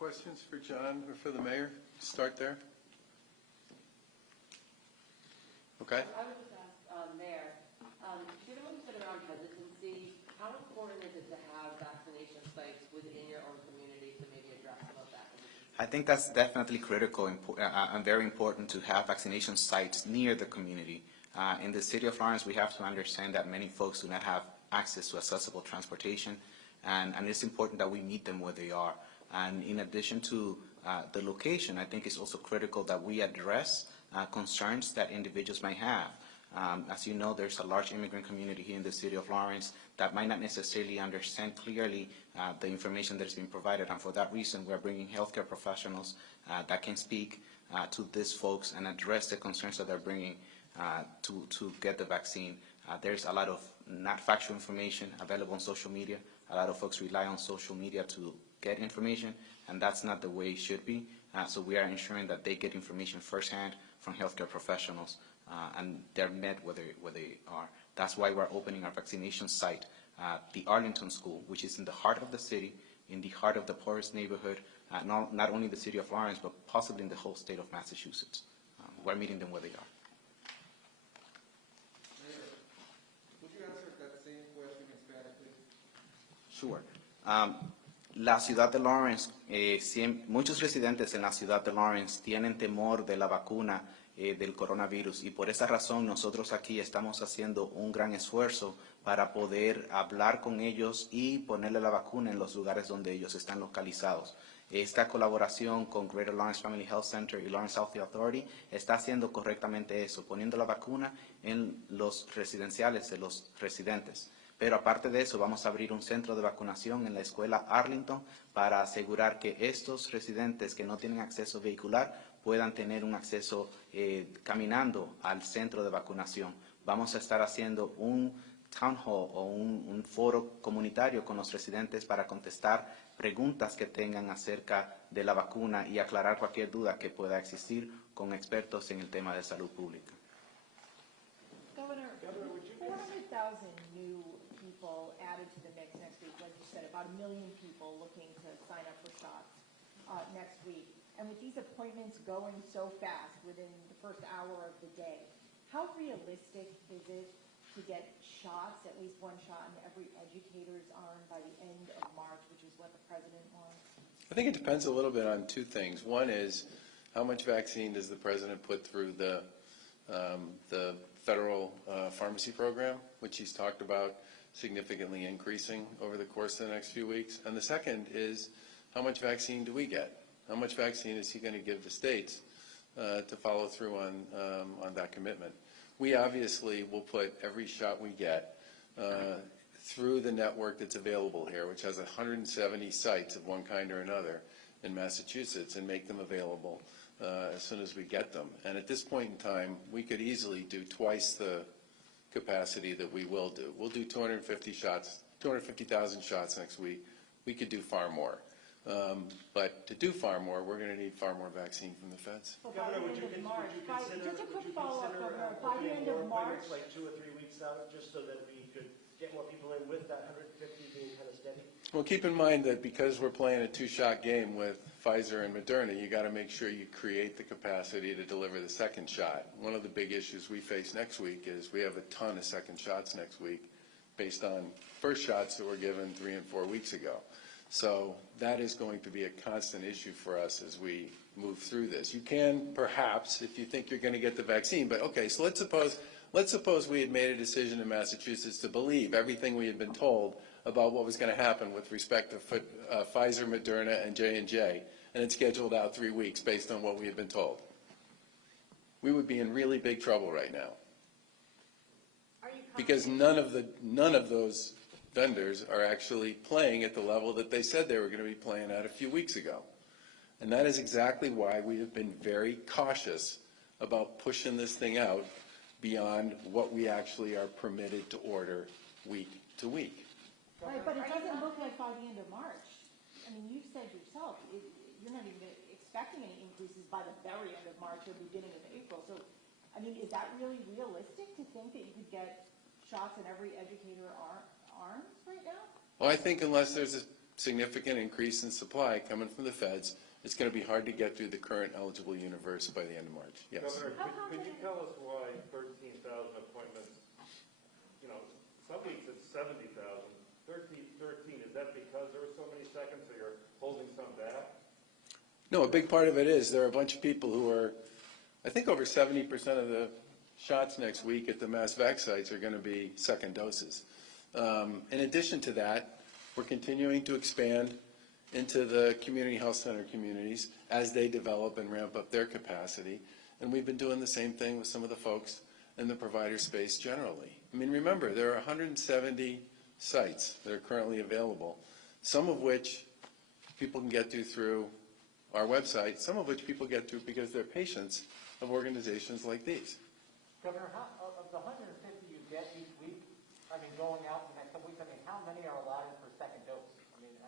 questions for John or for the mayor? Start there. Okay. I would just ask, Mayor, given what you said around hesitancy, how important is it to have vaccination sites within your own community to maybe address some of that? I think that's definitely critical and very important to have vaccination sites near the community. In the city of Lawrence, we have to understand that many folks do not have access to accessible transportation, and it's important that we meet them where they are. And in addition to the location, I think it's also critical that we address concerns that individuals might have. As you know, there's a large immigrant community here in the city of Lawrence that might not necessarily understand clearly the information that is being provided, and for that reason, we're bringing healthcare professionals that can speak to these folks and address the concerns that they're bringing to get the vaccine. There's a lot of not factual information available on social media. A lot of folks rely on social media to get information, and that's not the way it should be. So we are ensuring that they get information firsthand from healthcare professionals, and they're met where they are. That's why we're opening our vaccination site at the Arlington School, which is in the heart of the city, in the heart of the poorest neighborhood, not only the city of Lawrence, but possibly in the whole state of Massachusetts. We're meeting them where they are. Would you answer that same question in Spanish, please? Sure. La ciudad de Lawrence, muchos residentes en la ciudad de Lawrence tienen temor de la vacuna del coronavirus, y por esa razón nosotros aquí estamos haciendo un gran esfuerzo para poder hablar con ellos y ponerle la vacuna en los lugares donde ellos están localizados. Esta colaboración con Greater Lawrence Family Health Center y Lawrence Health Authority está haciendo correctamente eso, poniendo la vacuna en los residenciales de los residentes. Pero aparte de eso, vamos a abrir un centro de vacunación en la escuela Arlington para asegurar que estos residentes que no tienen acceso vehicular puedan tener un acceso caminando al centro de vacunación. Vamos a estar haciendo un town hall o un foro comunitario con los residentes para contestar preguntas que tengan acerca de la vacuna y aclarar cualquier duda que pueda existir con expertos en el tema de salud pública. Governor, 400,000 new people added to the mix next week, like you said, about 1 million people looking to sign up for shots next week. And with these appointments going so fast within the first hour of the day, how realistic is it to get shots, at least one shot in every educator's arm by the end of March, which is what the president wants? I think it depends a little bit on two things. One is how much vaccine does the president put through the federal pharmacy program, which he's talked about significantly increasing over the course of the next few weeks. And the second is how much vaccine do we get? How much vaccine is he going to give the states to follow through on that commitment? We obviously will put every shot we get through the network that's available here, which has 170 sites of one kind or another in Massachusetts, and make them available as soon as we get them. And at this point in time, we could easily do twice the capacity that we will do. We'll do 250,000 shots next week. We could do far more. But to do far more, we're going to need far more vaccine from the feds. So by the end of March, just a quick follow-up, Governor, by the end of March, like 2 or 3 weeks out, just so that we could get more people in with that 150 being kind of steady? Well, keep in mind that because we're playing a two-shot game with Pfizer and Moderna, you got to make sure you create the capacity to deliver the second shot. One of the big issues we face next week is we have a ton of second shots next week based on first shots that were given 3 and 4 weeks ago. So that is going to be a constant issue for us as we move through this. You can perhaps, if you think you're going to get the vaccine, but okay, so let's suppose we had made a decision in Massachusetts to believe everything we had been told about what was going to happen with respect to Pfizer, Moderna, and J&J, and it scheduled out 3 weeks based on what we had been told. We would be in really big trouble right now, because none of those vendors are actually playing at the level that they said they were going to be playing at a few weeks ago. And that is exactly why we have been very cautious about pushing this thing out beyond what we actually are permitted to order week to week. right, but it doesn't look like by the end of March. I mean, you've said yourself, you're not even expecting any increases by the very end of March or beginning of April. So, I mean, is that really realistic to think that you could get shots in every educator arms right now? Well, I think unless there's a significant increase in supply coming from the feds, it's going to be hard to get through the current eligible universe by the end of March. Yes. Governor, could you tell us why 13,000 appointments, you know, some weeks it's 70,000, 13, is that because there are so many seconds, so you're holding some back? No, a big part of it is there are a bunch of people who are, I think over 70% of the shots next week at the mass vac sites are going to be second doses. In addition to that, we're continuing to expand into the community health center communities as they develop and ramp up their capacity. And we've been doing the same thing with some of the folks in the provider space generally. I mean, remember, there are 170 sites that are currently available, some of which people can get to through our website, some of which people get to because they're patients of organizations like these. Governor, of the 150 you get each week, I mean, going out the next couple weeks, I mean, how many are allotted for second dose? I mean,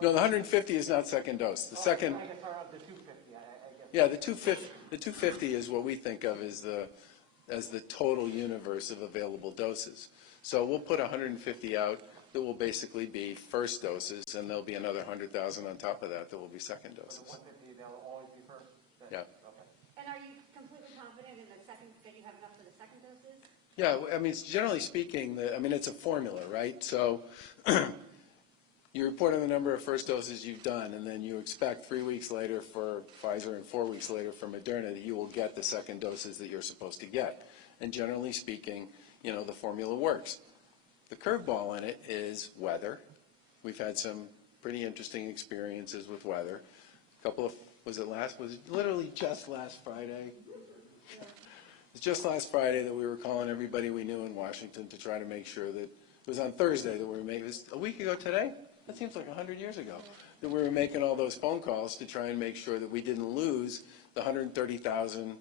No, the 150 is not second dose. The second, I guess, or of the 250, I guess. yeah, the 250 is what we think of as the total universe of available doses. So we'll put 150 out that will basically be first doses, and there'll be another 100,000 on top of that that will be second doses. For the 150, they'll always be first? Yeah. Okay. And are you completely confident in the second, that you have enough for the second doses? Yeah, I mean, generally speaking, I mean, it's a formula, right? So you report on the number of first doses you've done, and then you expect 3 weeks later for Pfizer and 4 weeks later for Moderna that you will get the second doses that you're supposed to get. And generally speaking, you know, the formula works. The curveball in it is weather. We've had some pretty interesting experiences with weather. A couple of, was it literally just last Friday? It's just last Friday that we were calling everybody we knew in Washington to try to make sure that, it was on Thursday that we were making, it was a week ago today? That seems like 100 years ago, that we were making all those phone calls to try and make sure that we didn't lose the 130,000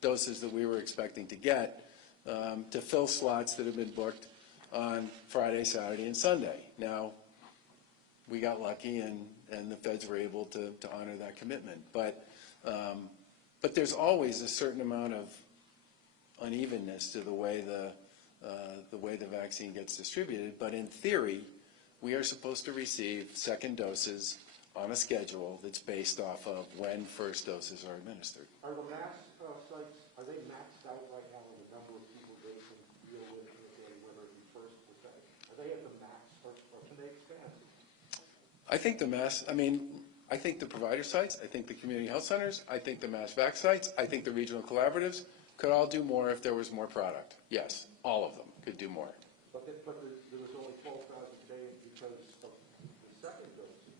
doses that we were expecting to get to fill slots that have been booked on Friday, Saturday, and Sunday. Now, we got lucky and the feds were able to honor that commitment. But there's always a certain amount of unevenness to the way the vaccine gets distributed. But in theory, we are supposed to receive second doses on a schedule that's based off of when first doses are administered. Are the mass sites, are they maxed out right now in the number of people they can deal with in a day, whether it be first or second? Are they at the max, or can they expand? I think I think the provider sites, I think the community health centers, I think the mass vac sites, I think the regional collaboratives could all do more if there was more product. Yes, all of them could do more. But there was only 12,000 today because of the second doses.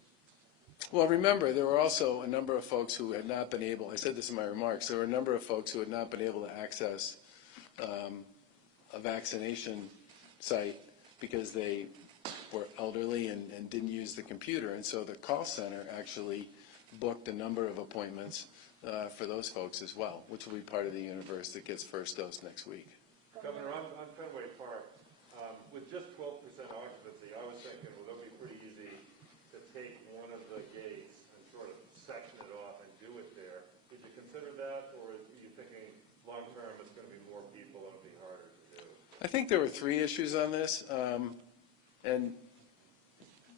Well, remember, there were also a number of folks who had not been able, I said this in my remarks, there were a number of folks who had not been able to access a vaccination site because they were elderly and didn't use the computer. And so the call center actually booked a number of appointments for those folks as well, which will be part of the universe that gets first dose next week. Governor, on Fenway Park, with just 12% occupancy, I was thinking, well, it'll be pretty easy to take one of the gates and sort of section it off and do it there. Did you consider that, or are you thinking long-term it's going to be more people and it'll be harder to do? I think there were 3 issues on this, and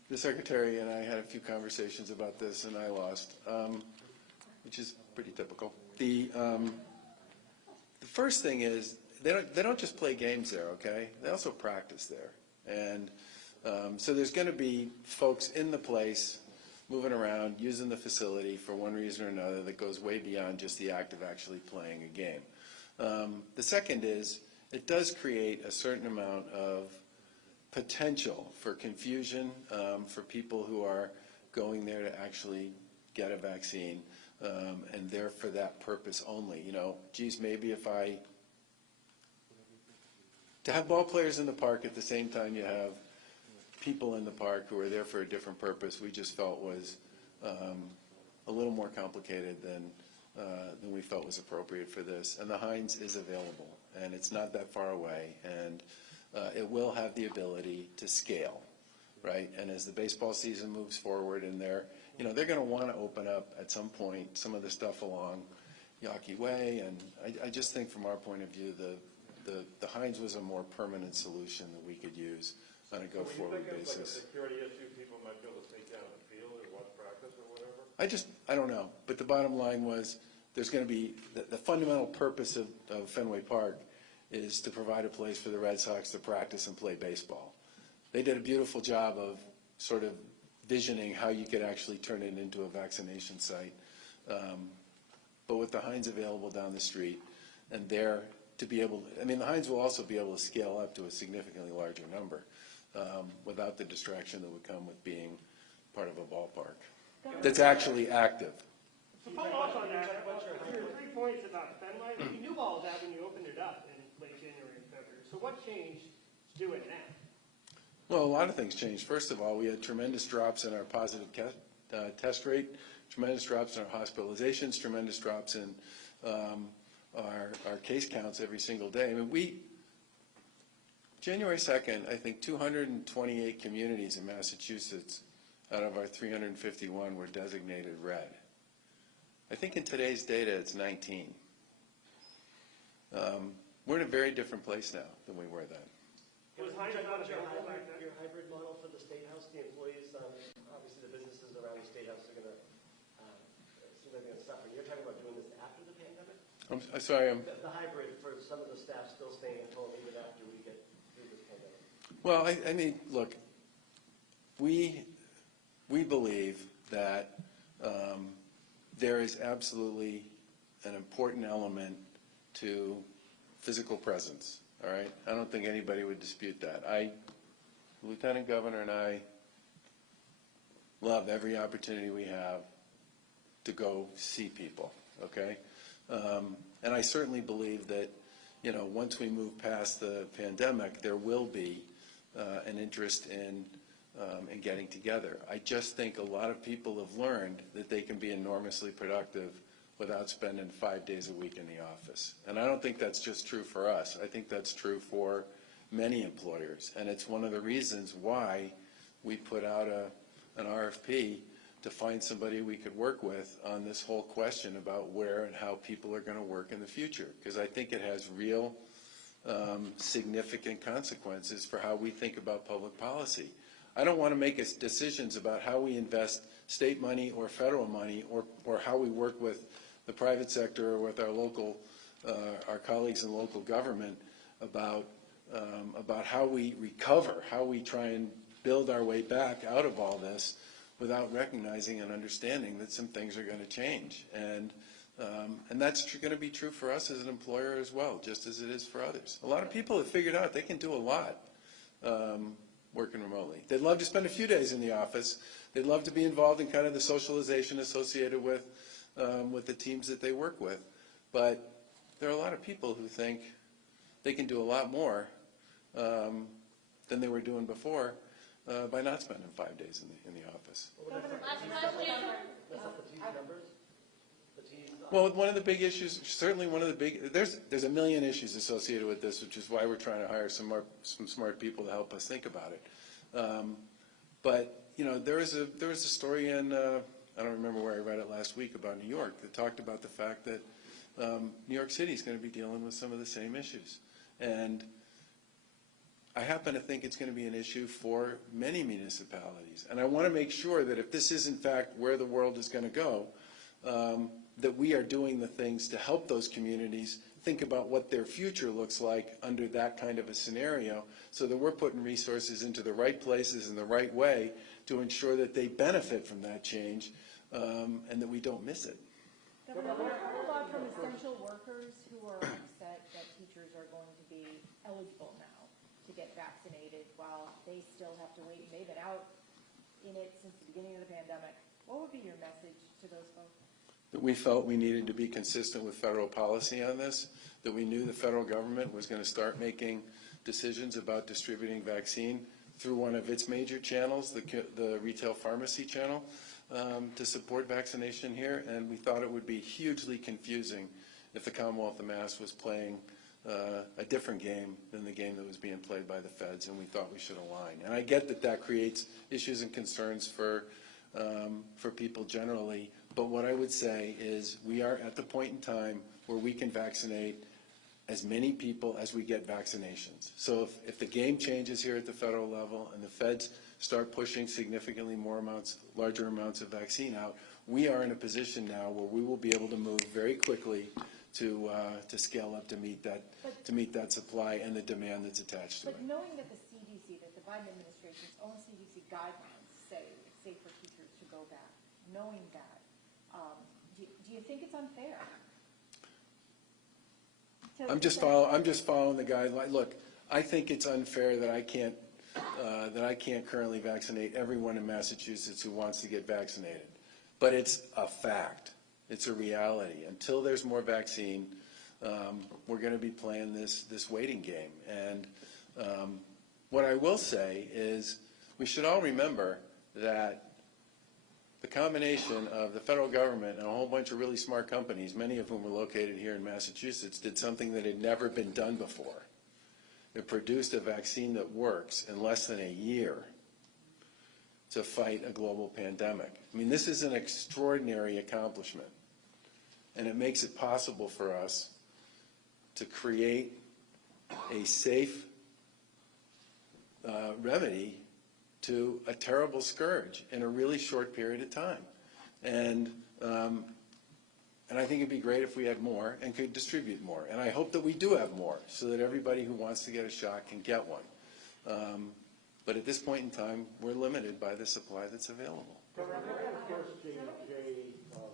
the Secretary and I had a few conversations about this, and I lost, which is pretty typical. The first thing is they don't just play games there, okay? They also practice there, and so there's going to be folks in the place moving around, using the facility for one reason or another that goes way beyond just the act of actually playing a game. The second is it does create a certain amount of potential for confusion for people who are going there to actually get a vaccine and there for that purpose only. You know, geez, maybe if to have ball players in the park at the same time you have people in the park who are there for a different purpose, we just felt was a little more complicated than we felt was appropriate for this. And the Heinz is available, and it's not that far away, and it will have the ability to scale, right? And as the baseball season moves forward, and they're going to want to open up at some point some of the stuff along Yawkey Way, and I just think from our point of view, the Heinz was a more permanent solution that we could use on a go-forward basis. Like a security issue, people might be able to sneak down I don't know, but the bottom line was, there's going to be, the fundamental purpose of Fenway Park is to provide a place for the Red Sox to practice and play baseball. They did a beautiful job of sort of visioning how you could actually turn it into a vaccination site. But with the Heinz available down the street, and there to be able, I mean, the Heinz will also be able to scale up to a significantly larger number without the distraction that would come with being part of a ballpark that's actually active. To follow up on that, your 3 points about Fenway, you knew all of that when you opened it up in late January and February. So what changed to do it now? Well, a lot of things changed. First of all, we had tremendous drops in our positive test rate, tremendous drops in our hospitalizations, tremendous drops in our case counts every single day. I mean, January 2nd, I think 228 communities in Massachusetts out of our 351 were designated red. I think in today's data, it's 19. We're in a very different place now than we were then. Was Heinz not available back then? Your hybrid model for the State House, the employees, obviously the businesses around the State House are going to, seem like they're going to suffer. You're talking about doing this after the pandemic? I'm sorry, The hybrid for some of the staff still staying at home even after we get through this pandemic. well, I mean, look, we believe that there is absolutely an important element to physical presence, all right? I don't think anybody would dispute that. The Lieutenant Governor and I love every opportunity we have to go see people, okay? And I certainly believe that, you know, once we move past the pandemic, there will be an interest in getting together. I just think a lot of people have learned that they can be enormously productive without spending 5 days a week in the office. And I don't think that's just true for us. I think that's true for many employers. And it's one of the reasons why we put out an RFP to find somebody we could work with on this whole question about where and how people are going to work in the future. Because I think it has real significant consequences for how we think about public policy. I don't want to make decisions about how we invest state money or federal money or how we work with the private sector or with our local, our colleagues in local government about how we recover, how we try and build our way back out of all this without recognizing and understanding that some things are going to change. And that's going to be true for us as an employer as well, just as it is for others. A lot of people have figured out they can do a lot working remotely. They'd love to spend a few days in the office. They'd love to be involved in kind of the socialization associated with the teams that they work with. But there are a lot of people who think they can do a lot more than they were doing before by not spending 5 days in the office. Well, one of the big issues, certainly one of the big, there's a million issues associated with this, which is why we're trying to hire some smart people to help us think about it. But you know, there was a story in I don't remember where I read it last week about New York that talked about the fact that New York City is going to be dealing with some of the same issues, and I happen to think it's going to be an issue for many municipalities. And I want to make sure that if this is in fact where the world is going to go, that we are doing the things to help those communities think about what their future looks like under that kind of a scenario, so that we're putting resources into the right places in the right way to ensure that they benefit from that change and that we don't miss it. Governor, we heard a lot from essential workers who are upset that teachers are going to be eligible now to get vaccinated while they still have to wait. They've been out in it since the beginning of the pandemic. What would be your message to those folks? That we felt we needed to be consistent with federal policy on this, that we knew the federal government was going to start making decisions about distributing vaccine through one of its major channels, the retail pharmacy channel, to support vaccination here, and we thought it would be hugely confusing if the Commonwealth of Mass was playing a different game than the game that was being played by the feds, and we thought we should align. And I get that that creates issues and concerns for people generally, but what I would say is we are at the point in time where we can vaccinate as many people as we get vaccinations. So if the game changes here at the federal level and the feds start pushing significantly larger amounts of vaccine out, we are in a position now where we will be able to move very quickly to scale up to meet that supply and the demand that's attached to it. But knowing that the CDC, that the Biden administration's own CDC guidelines say it's safe for teachers to go back, knowing that, do you think it's unfair? I'm just following the guideline. Look, I think it's unfair that I can't currently vaccinate everyone in Massachusetts who wants to get vaccinated. But it's a fact. It's a reality. Until there's more vaccine, we're going to be playing this waiting game. And what I will say is we should all remember that the combination of the federal government and a whole bunch of really smart companies, many of whom are located here in Massachusetts, did something that had never been done before. It produced a vaccine that works in less than a year to fight a global pandemic. I mean, this is an extraordinary accomplishment, and it makes it possible for us to create a safe remedy to a terrible scourge in a really short period of time. And I think it'd be great if we had more and could distribute more. And I hope that we do have more so that everybody who wants to get a shot can get one. But at this point in time, we're limited by the supply that's available. Governor, the first J&J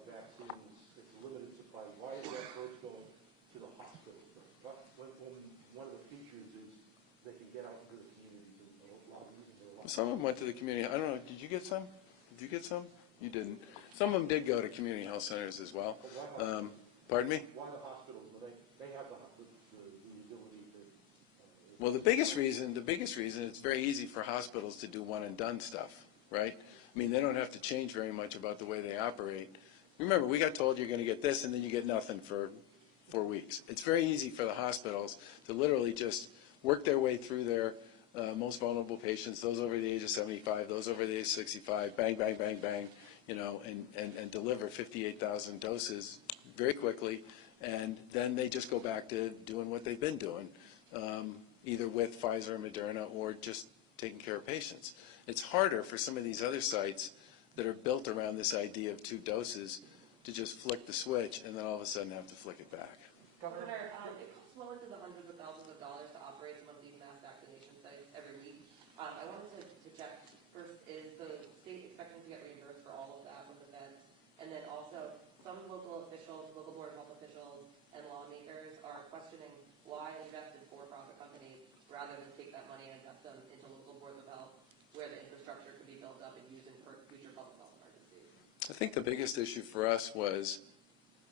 vaccines, it's a limited supply. Why is that first going to the hospitals first? When one of the features is they can get out into the communities and a lot of using their lives. Some of them went to the community. I don't know. Did you get some? Did you get some? You didn't. Some of them did go to community health centers as well. Pardon me? Why the hospitals? Well, they have the ability to. Well, the biggest reason, it's very easy for hospitals to do one and done stuff, right? I mean, they don't have to change very much about the way they operate. Remember, we got told you're going to get this and then you get nothing for 4 weeks. It's very easy for the hospitals to literally just work their way through their most vulnerable patients, those over the age of 75, those over the age of 65, bang, bang, bang, bang, you know, and deliver 58,000 doses very quickly, and then they just go back to doing what they've been doing, either with Pfizer or Moderna or just taking care of patients. It's harder for some of these other sites that are built around this idea of 2 doses to just flick the switch and then all of a sudden have to flick it back. Governor, it costs well into the hundreds of thousands of dollars to operate some of these mass vaccination sites every week. I wanted to check first, is the state expecting to get reimbursed for all of that from the feds? And then also, some local officials, local board of health officials, and lawmakers are questioning why invest in for-profit companies rather than take that money and invest them into local boards of health where the infrastructure could be built up and used in future public health emergencies. I think the biggest issue for us was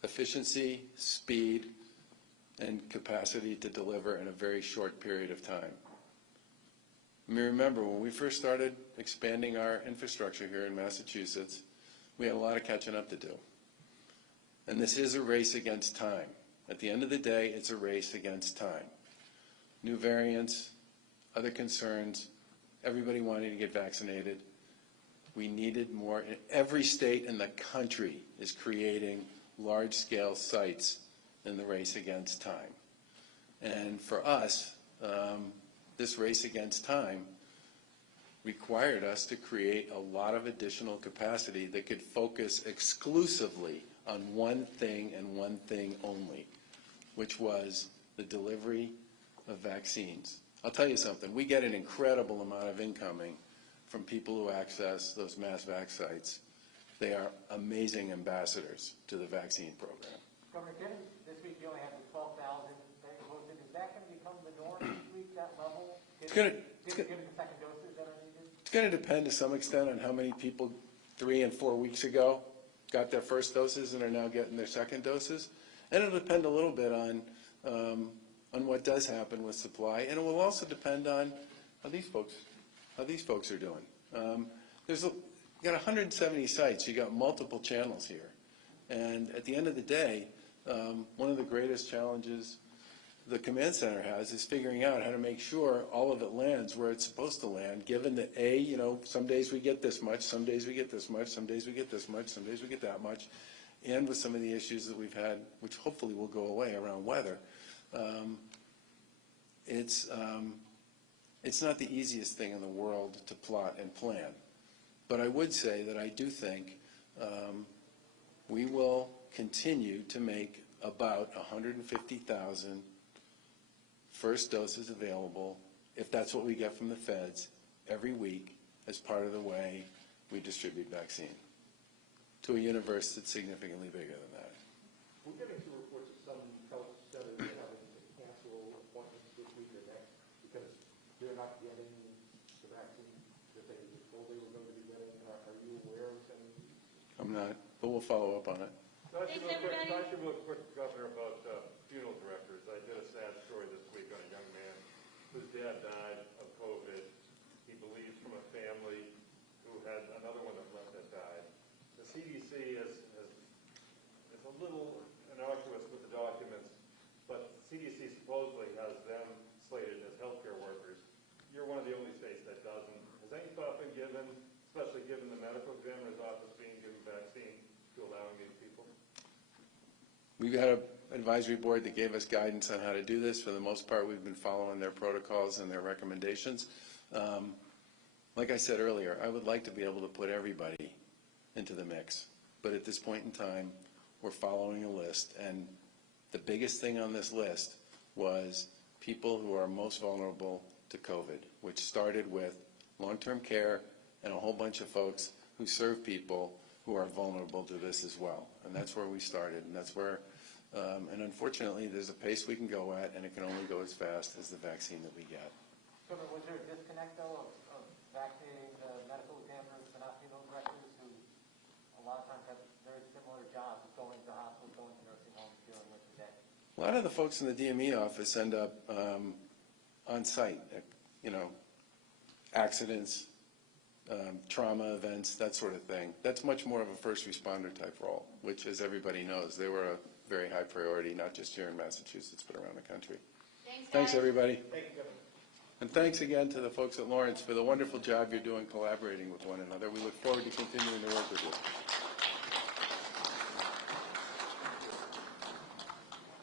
efficiency, speed, and capacity to deliver in a very short period of time. I mean, remember, when we first started expanding our infrastructure here in Massachusetts, we had a lot of catching up to do. And this is a race against time. At the end of the day, it's a race against time. New variants, other concerns, everybody wanting to get vaccinated. We needed more. Every state in the country is creating large-scale sites in the race against time. And for us, this race against time required us to create a lot of additional capacity that could focus exclusively on one thing and one thing only, which was the delivery of vaccines. I'll tell you something, we get an incredible amount of incoming from people who access those mass vac sites. They are amazing ambassadors to the vaccine program. Governor, given this week you only have the 12,000, is that going to become the norm this week, that level? Given the second doses that are needed? It's going to depend to some extent on how many people 3 and 4 weeks ago got their first doses and are now getting their second doses. And it'll depend a little bit on what does happen with supply, and it will also depend on how these folks are doing. You got 170 sites. You got multiple channels here, and at the end of the day, one of the greatest challenges the command center has is figuring out how to make sure all of it lands where it's supposed to land, given that some days we get this much, some days we get this much, some days we get this much, some days we get that much, and with some of the issues that we've had, which hopefully will go away around weather, It's not the easiest thing in the world to plot and plan. But I would say that I do think we will continue to make about 150,000 first doses available, if that's what we get from the feds, every week as part of the way we distribute vaccine to a universe that's significantly bigger than that. We're getting some reports of some health centers are having to cancel appointments this week or next because they're not getting the vaccine that they were told they were going to be getting. Are you aware of any? I'm not, but we'll follow up on it. Talk real quick, Governor, about funeral directors. I did a sad story this week on a young man whose dad died of COVID. He believes from a family who had another one that died. The CDC is a little innocuous with the documents, but the CDC supposedly has them slated as healthcare workers. You're one of the only states that doesn't. Has any thought been given, especially given the medical examiner's office being given vaccine, to allowing these people? We've got an advisory board that gave us guidance on how to do this. For the most part, we've been following their protocols and their recommendations. Like I said earlier, I would like to be able to put everybody into the mix. But at this point in time, we're following a list. And the biggest thing on this list was people who are most vulnerable to COVID, which started with long-term care and a whole bunch of folks who serve people who are vulnerable to this as well. And that's where we started, and that's where, and unfortunately, there's a pace we can go at, and it can only go as fast as the vaccine that we get. So was there a disconnect, though, of vaccinating the medical examiners but not funeral directors who a lot of times have very similar jobs, going to hospitals, going to nursing homes, dealing with the day? A lot of the folks in the DME office end up on site, accidents, trauma events, that sort of thing. That's much more of a first responder type role, which, as everybody knows, they were a very high priority, not just here in Massachusetts, but around the country. Thanks, everybody. Thank you, Governor. And thanks again to the folks at Lawrence for the wonderful job you're doing collaborating with one another. We look forward to continuing to work with you.